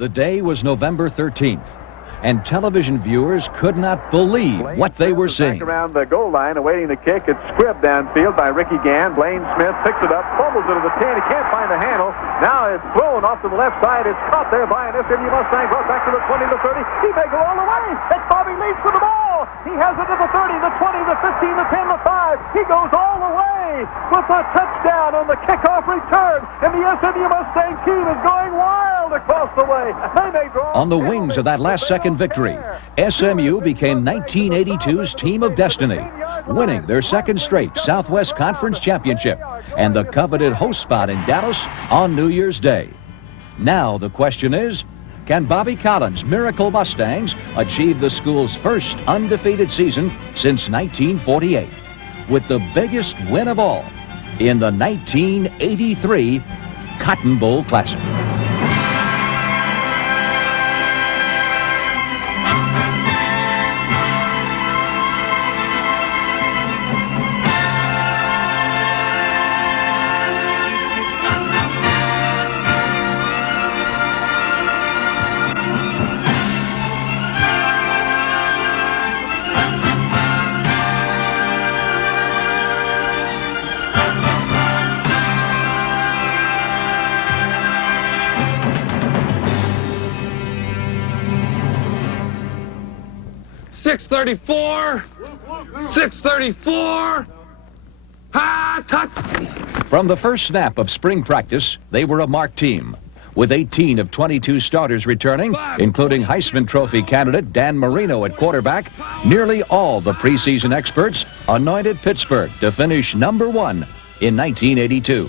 The day was November 13th, and television viewers could not believe what they were seeing. Back around the goal line, awaiting the kick. It's scribbed downfield by Ricky Gann. Blaine Smith picks it up, fumbles it to the 10. He can't find the handle. Now it's thrown off to the left side. It's caught there by an SMU Mustang. Brought back to the 20, the 30. He may go all the way. It's Bobby Leach for the ball. He has it to the 30, the 20, the 15, the 10, the 5. He goes all the way with a touchdown on the kickoff return. And the SMU Mustang team is going wild across the way. They may draw. On the wings of that last-second victory, SMU became 1982's Team of Destiny, winning their second straight Southwest Conference Championship and the coveted host spot in Dallas on New Year's Day. Now the question is, can Bobby Collins' Miracle Mustangs achieve the school's first undefeated season since 1948, with the biggest win of all in the 1983 Cotton Bowl Classic? .634. Cut! From the first snap of spring practice, they were a marked team, with 18 of 22 starters returning, including Heisman Trophy candidate Dan Marino at quarterback. Nearly all the preseason experts anointed Pittsburgh to finish #1 in 1982.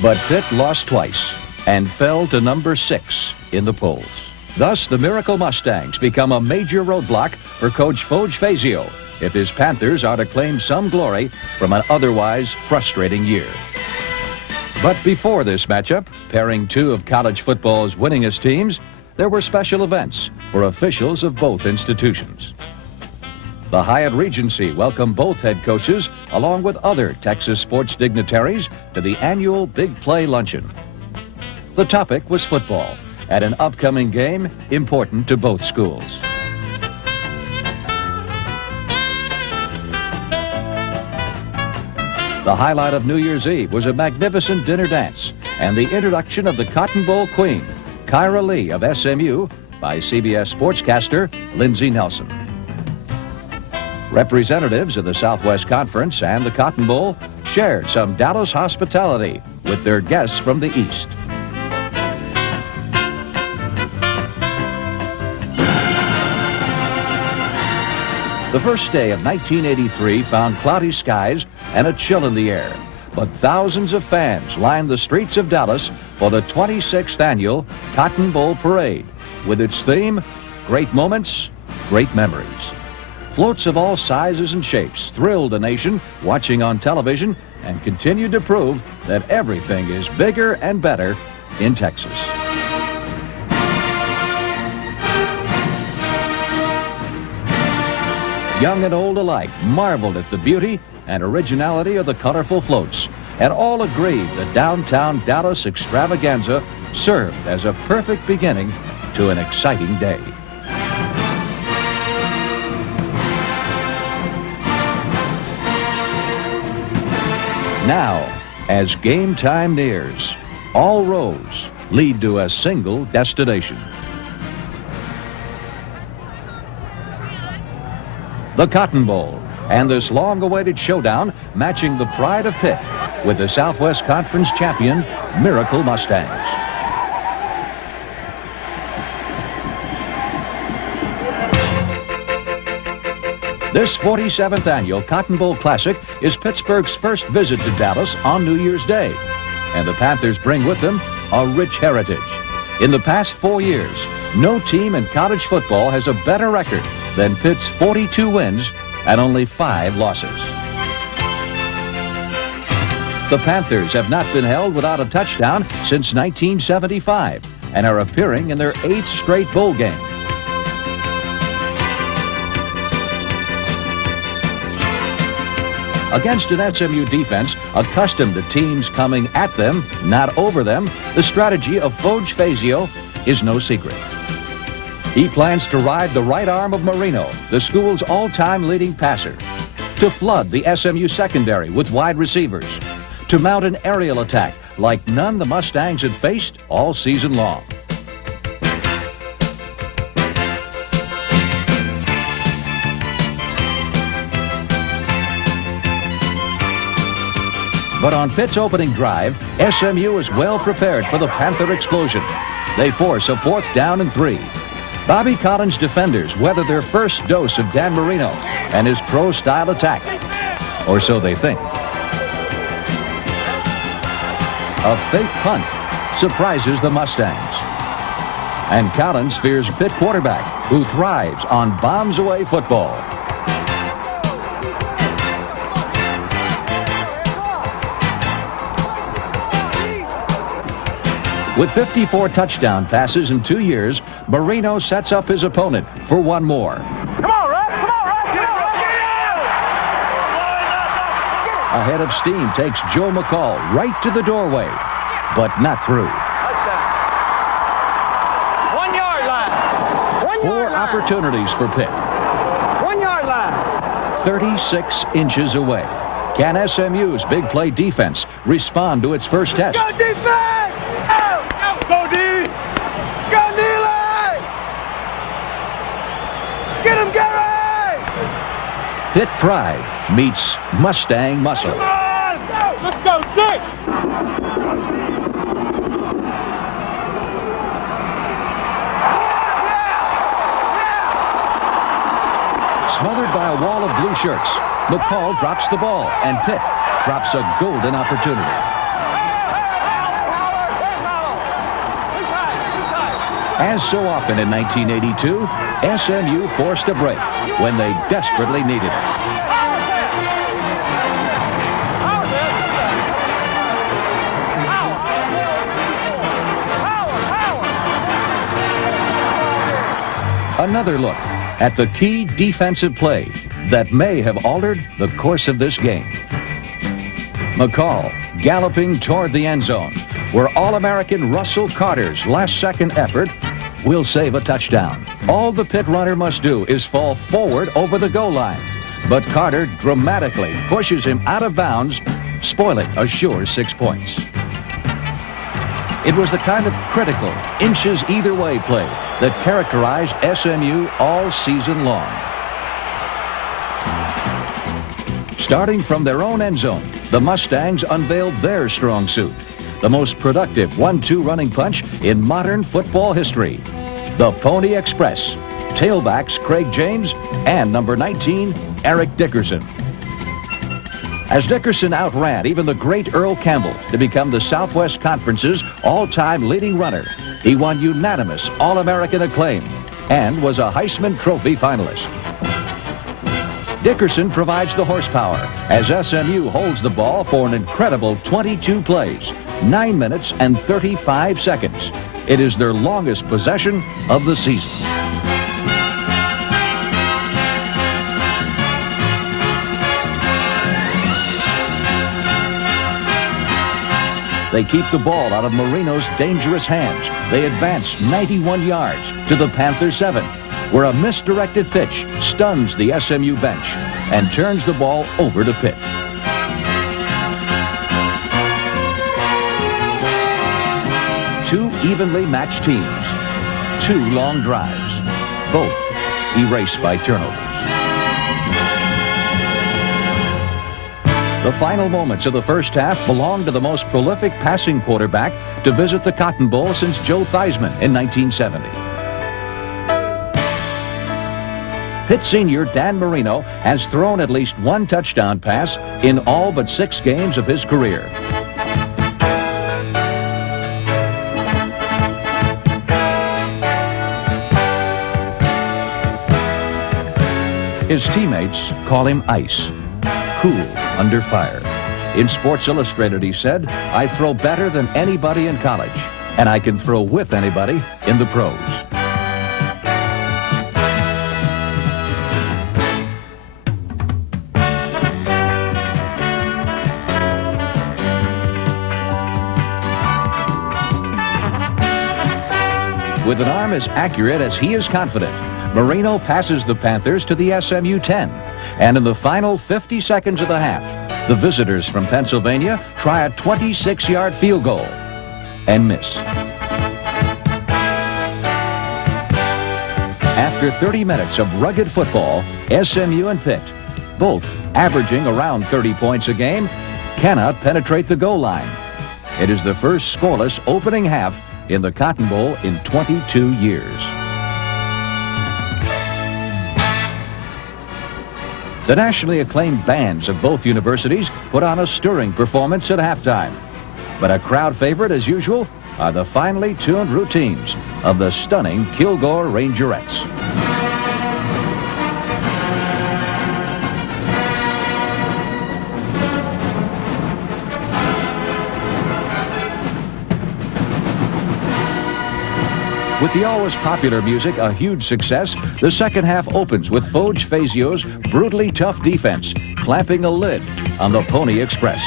But Pitt lost twice and fell to #6 in the polls. Thus, the Miracle Mustangs become a major roadblock for Coach Foge Fazio if his Panthers are to claim some glory from an otherwise frustrating year. But before this matchup, pairing two of college football's winningest teams, there were special events for officials of both institutions. The Hyatt Regency welcomed both head coaches, along with other Texas sports dignitaries, to the annual Big Play Luncheon. The topic was football, at an upcoming game important to both schools. The highlight of New Year's Eve was a magnificent dinner dance and the introduction of the Cotton Bowl Queen, Kyra Lee of SMU, by CBS sportscaster Lindsey Nelson. Representatives of the Southwest Conference and the Cotton Bowl shared some Dallas hospitality with their guests from the East. The first day of 1983 found cloudy skies and a chill in the air, but thousands of fans lined the streets of Dallas for the 26th annual Cotton Bowl Parade, with its theme, Great Moments, Great Memories. Floats of all sizes and shapes thrilled the nation watching on television and continued to prove that everything is bigger and better in Texas. Young and old alike marveled at the beauty and originality of the colorful floats, and all agreed that downtown Dallas extravaganza served as a perfect beginning to an exciting day. Now, as game time nears, all roads lead to a single destination. The Cotton Bowl, and this long-awaited showdown matching the pride of Pitt with the Southwest Conference champion, Miracle Mustangs. This 47th annual Cotton Bowl Classic is Pittsburgh's first visit to Dallas on New Year's Day, and the Panthers bring with them a rich heritage. In the past 4 years, no team in college football has a better record than Pitt's 42 wins and only 5 losses. The Panthers have not been held without a touchdown since 1975 and are appearing in their 8th straight bowl game. Against an SMU defense accustomed to teams coming at them, not over them, the strategy of Foge Fazio is no secret. He plans to ride the right arm of Marino, the school's all-time leading passer, to flood the SMU secondary with wide receivers, to mount an aerial attack like none the Mustangs had faced all season long. But on Pitt's opening drive, SMU is well prepared for the Panther explosion. They force a 4th down and 3. Bobby Collins' defenders weather their first dose of Dan Marino and his pro-style attack. Or so they think. A fake punt surprises the Mustangs. And Collins fears Pitt quarterback, who thrives on bombs-away football. With 54 touchdown passes in 2 years, Marino sets up his opponent for one more. Come on, Russ! Come on, Russ! Get out! Ahead of steam takes Joe McCall right to the doorway, but not through. 1 yard line. 4 opportunities for Pitt. 1 yard line. 36 inches away. Can SMU's big play defense respond to its first test? Go defense! Go D! Go Neely! Get him, Gary! Pitt pride meets Mustang muscle. Come on! Let's go, Dick! Smothered by a wall of blue shirts, McCall drops the ball, and Pitt drops a golden opportunity. As so often in 1982, SMU forced a break when they desperately needed it. Another look at the key defensive play that may have altered the course of this game. McCall galloping toward the end zone, where All-American Russell Carter's last-second effort will save a touchdown. All the Pitt runner must do is fall forward over the goal line, but Carter dramatically pushes him out of bounds, spoiling a sure 6 points. It was the kind of critical, inches either way play that characterized SMU all season long. Starting from their own end zone, the Mustangs unveiled their strong suit, the most productive 1-2 running punch in modern football history. The Pony Express, tailbacks Craig James and number 19, Eric Dickerson. As Dickerson outran even the great Earl Campbell to become the Southwest Conference's all-time leading runner, he won unanimous All-American acclaim and was a Heisman Trophy finalist. Dickerson provides the horsepower as SMU holds the ball for an incredible 22 plays, 9 minutes and 35 seconds. It is their longest possession of the season. They keep the ball out of Marino's dangerous hands. They advance 91 yards to the Panthers 7, where a misdirected pitch stuns the SMU bench and turns the ball over to Pitt. Two evenly matched teams, 2 long drives, both erased by turnovers. The final moments of the first half belong to the most prolific passing quarterback to visit the Cotton Bowl since Joe Theismann in 1970. Pitt senior Dan Marino has thrown at least 1 touchdown pass in all but 6 games of his career. His teammates call him Ice, cool under fire. In Sports Illustrated, he said, "I throw better than anybody in college, and I can throw with anybody in the pros." with an arm as accurate as he is confident, Marino passes the Panthers to the SMU 10. And in the final 50 seconds of the half, the visitors from Pennsylvania try a 26-yard field goal and miss. After 30 minutes of rugged football, SMU and Pitt, both averaging around 30 points a game, cannot penetrate the goal line. It is the first scoreless opening half in the Cotton Bowl in 22 years. The nationally acclaimed bands of both universities put on a stirring performance at halftime. But a crowd favorite, as usual, are the finely tuned routines of the stunning Kilgore Rangerettes. With the always popular music a huge success, the second half opens with Foge Fazio's brutally tough defense, clamping a lid on the Pony Express.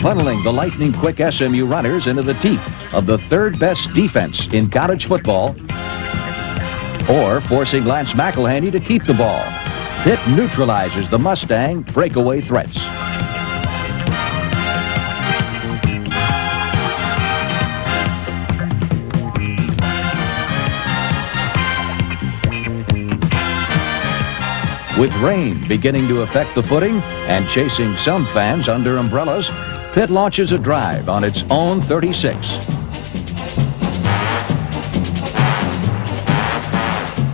Funneling the lightning-quick SMU runners into the teeth of the third-best defense in college football, or forcing Lance McElhaney to keep the ball. Pitt neutralizes the Mustang breakaway threats. With rain beginning to affect the footing and chasing some fans under umbrellas, Pitt launches a drive on its own 36.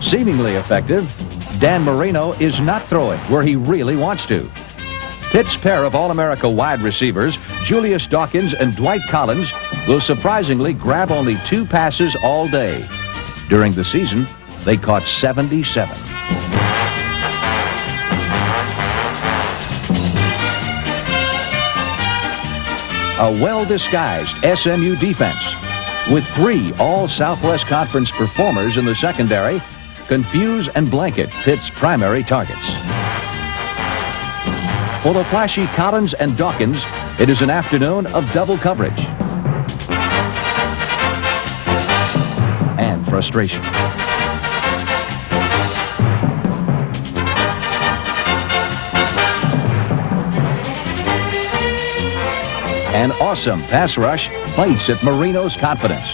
Seemingly effective, Dan Marino is not throwing where he really wants to. Pitt's pair of All-America wide receivers, Julius Dawkins and Dwight Collins, will surprisingly grab only 2 passes all day. During the season, they caught 77. A well-disguised SMU defense, with 3 All-Southwest Conference performers in the secondary, confuse and blanket Pitt's primary targets. For the flashy Collins and Dawkins, it is an afternoon of double coverage and frustration. An awesome pass rush bites at Marino's confidence.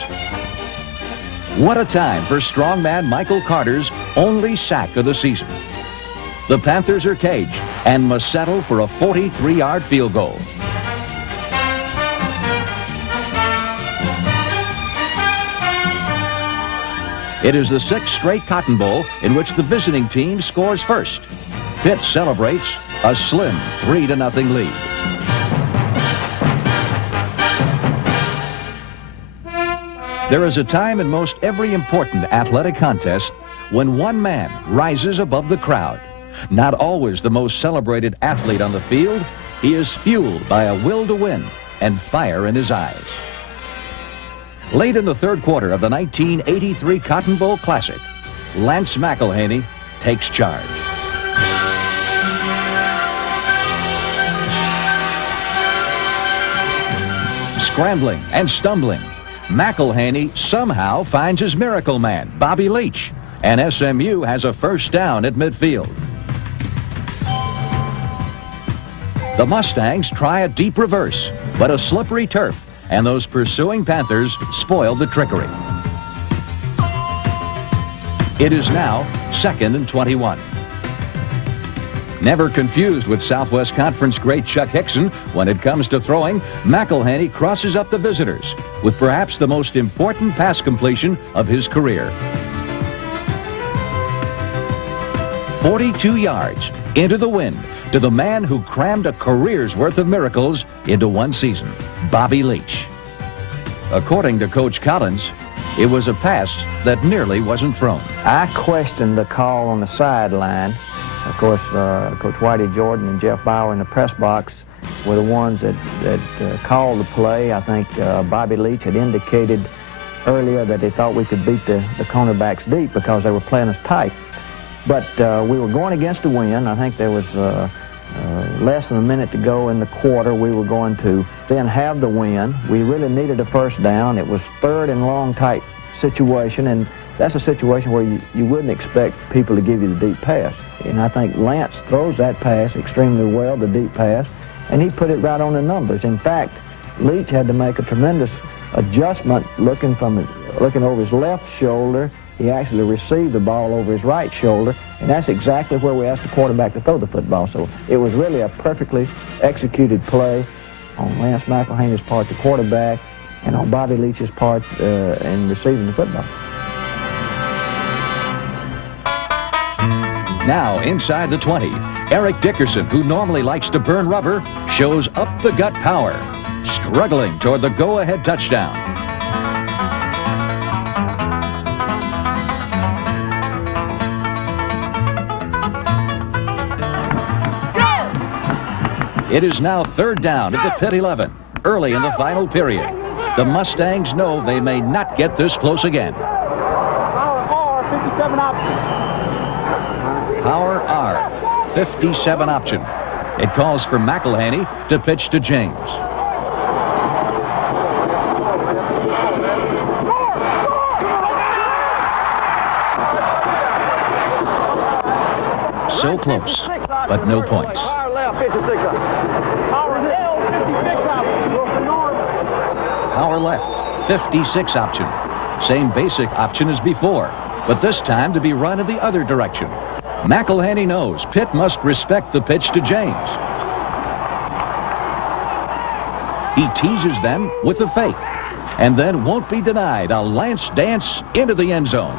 What a time for strongman Michael Carter's only sack of the season. The Panthers are caged and must settle for a 43-yard field goal. It is the 6th straight Cotton Bowl in which the visiting team scores first. Pitt celebrates a slim 3-0 lead. There is a time in most every important athletic contest when one man rises above the crowd. Not always the most celebrated athlete on the field, he is fueled by a will to win and fire in his eyes. Late in the third quarter of the 1983 Cotton Bowl Classic, Lance McElhaney takes charge. Scrambling and stumbling, McElhaney somehow finds his miracle man, Bobby Leach, and SMU has a first down at midfield. The Mustangs try a deep reverse, but a slippery turf and those pursuing Panthers spoil the trickery. It is now 2nd and 21. Never confused with Southwest Conference great Chuck Hickson when it comes to throwing, McElhaney crosses up the visitors with perhaps the most important pass completion of his career. 42 yards into the wind to the man who crammed a career's worth of miracles into one season, Bobby Leach. According to Coach Collins, it was a pass that nearly wasn't thrown. I questioned the call on the sideline. Of course, Coach Whitey Jordan and Jeff Bauer in the press box were the ones that called the play. I think Bobby Leach had indicated earlier that they thought we could beat the cornerbacks deep because they were playing us tight. But we were going against the wind. I think there was less than a minute to go in the quarter. We were going to then have the wind. We really needed a first down. It was third and long type situation, and that's a situation where you wouldn't expect people to give you the deep pass. And I think Lance throws that pass extremely well, the deep pass, and he put it right on the numbers. In fact, Leach had to make a tremendous adjustment looking over his left shoulder. He actually received the ball over his right shoulder, and that's exactly where we asked the quarterback to throw the football. So it was really a perfectly executed play on Lance McElhaney's part, the quarterback, and on Bobby Leach's part in receiving the football. Now inside the 20, Eric Dickerson, who normally likes to burn rubber, shows up the gut power, struggling toward the go-ahead touchdown. It is now third down at the Pitt 11, early in the final period. The Mustangs know they may not get this close again. Power R, 57 option. Power R, 57 option. It calls for McElhaney to pitch to James. So close, but no points. Power left, 56 option. Power left, 56 option. Power left, 56 option. Same basic option as before, but this time to be run in the other direction. McElhaney knows Pitt must respect the pitch to James. He teases them with the fake, and then won't be denied a lance dance into the end zone.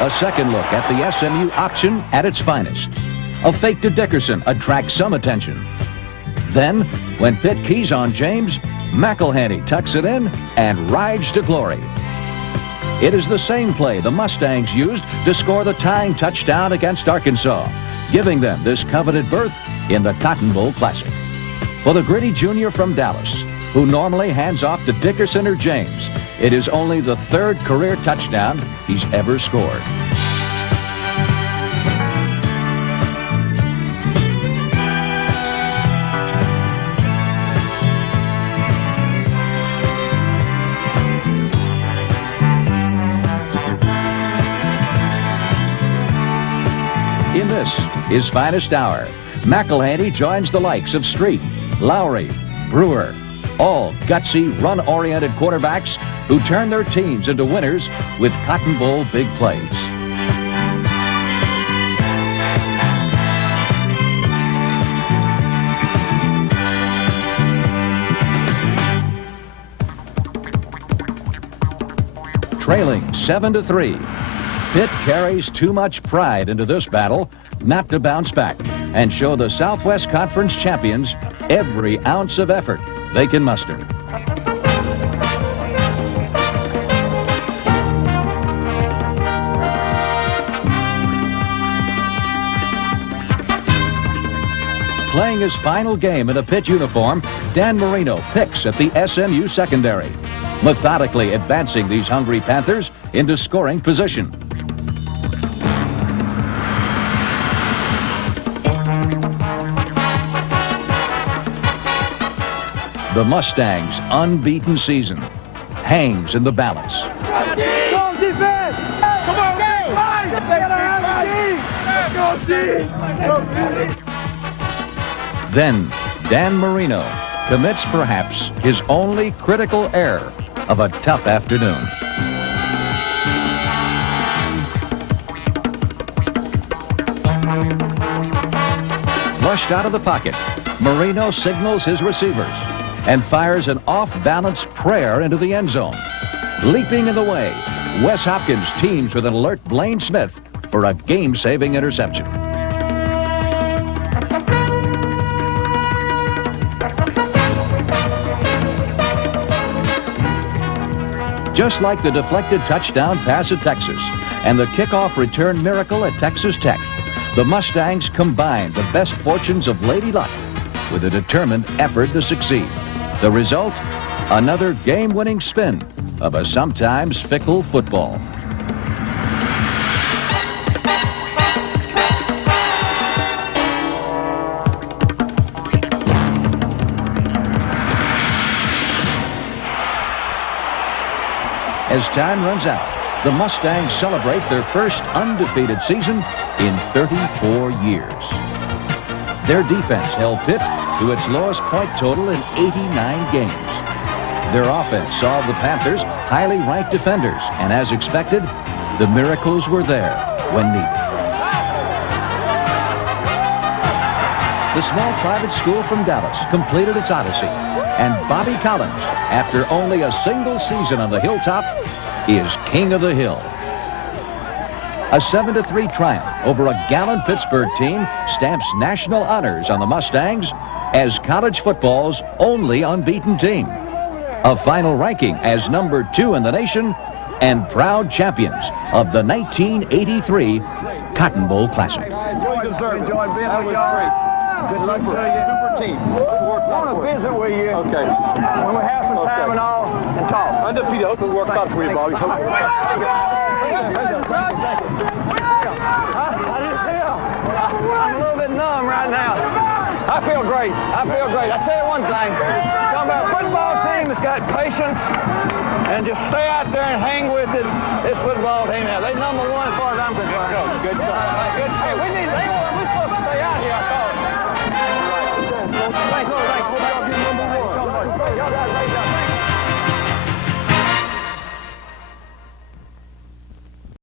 A second look at the SMU option at its finest. A fake to Dickerson attracts some attention. Then, when Pitt keys on James, McElhaney tucks it in and rides to glory. It is the same play the Mustangs used to score the tying touchdown against Arkansas, giving them this coveted berth in the Cotton Bowl Classic. For the gritty junior from Dallas, who normally hands off to Dickerson or James, it is only the third career touchdown he's ever scored. In this, his finest hour, McElhaney joins the likes of Street, Lowry, Brewer, all gutsy, run-oriented quarterbacks who turn their teams into winners with Cotton Bowl big plays. Trailing 7-3. Pitt carries too much pride into this battle not to bounce back and show the Southwest Conference champions every ounce of effort they can muster. Playing his final game in a Pitt uniform, Dan Marino picks at the SMU secondary, methodically advancing these hungry Panthers into scoring position. The Mustangs' unbeaten season hangs in the balance. Go defense! Come on, go! Then Dan Marino commits perhaps his only critical error of a tough afternoon. Flushed out of the pocket, Marino signals his receivers and fires an off-balance prayer into the end zone. Leaping in the way, Wes Hopkins teams with an alert Blaine Smith for a game-saving interception. Just like the deflected touchdown pass at Texas and the kickoff return miracle at Texas Tech, The Mustangs combined the best fortunes of Lady Luck with a determined effort to succeed. The result? Another game-winning spin of a sometimes fickle football. As time runs out, the Mustangs celebrate their first undefeated season in 34 years. Their defense held Pitt to its lowest point total in 89 games. Their offense solved the Panthers' highly ranked defenders, and as expected, the miracles were there when needed. The small private school from Dallas completed its odyssey, and Bobby Collins, after only a single season on the hilltop, is king of the hill. A 7-3 triumph over a gallant Pittsburgh team stamps national honors on the Mustangs as college football's only unbeaten team. A final ranking as number 2 in the nation and proud champions of the 1983 Cotton Bowl Classic. Enjoy being with y'all. Good luck to you. Super team. I want to visit with you. Okay. When we have some time and all, and talk. Undefeated. Hope it works out for you, Bobby. I'm a little bit numb right now. I feel great. I feel great. I tell you one thing. Talking about a football team that's got patience and just stay out there and hang with it. This football team now, they number 1 as far as I'm concerned.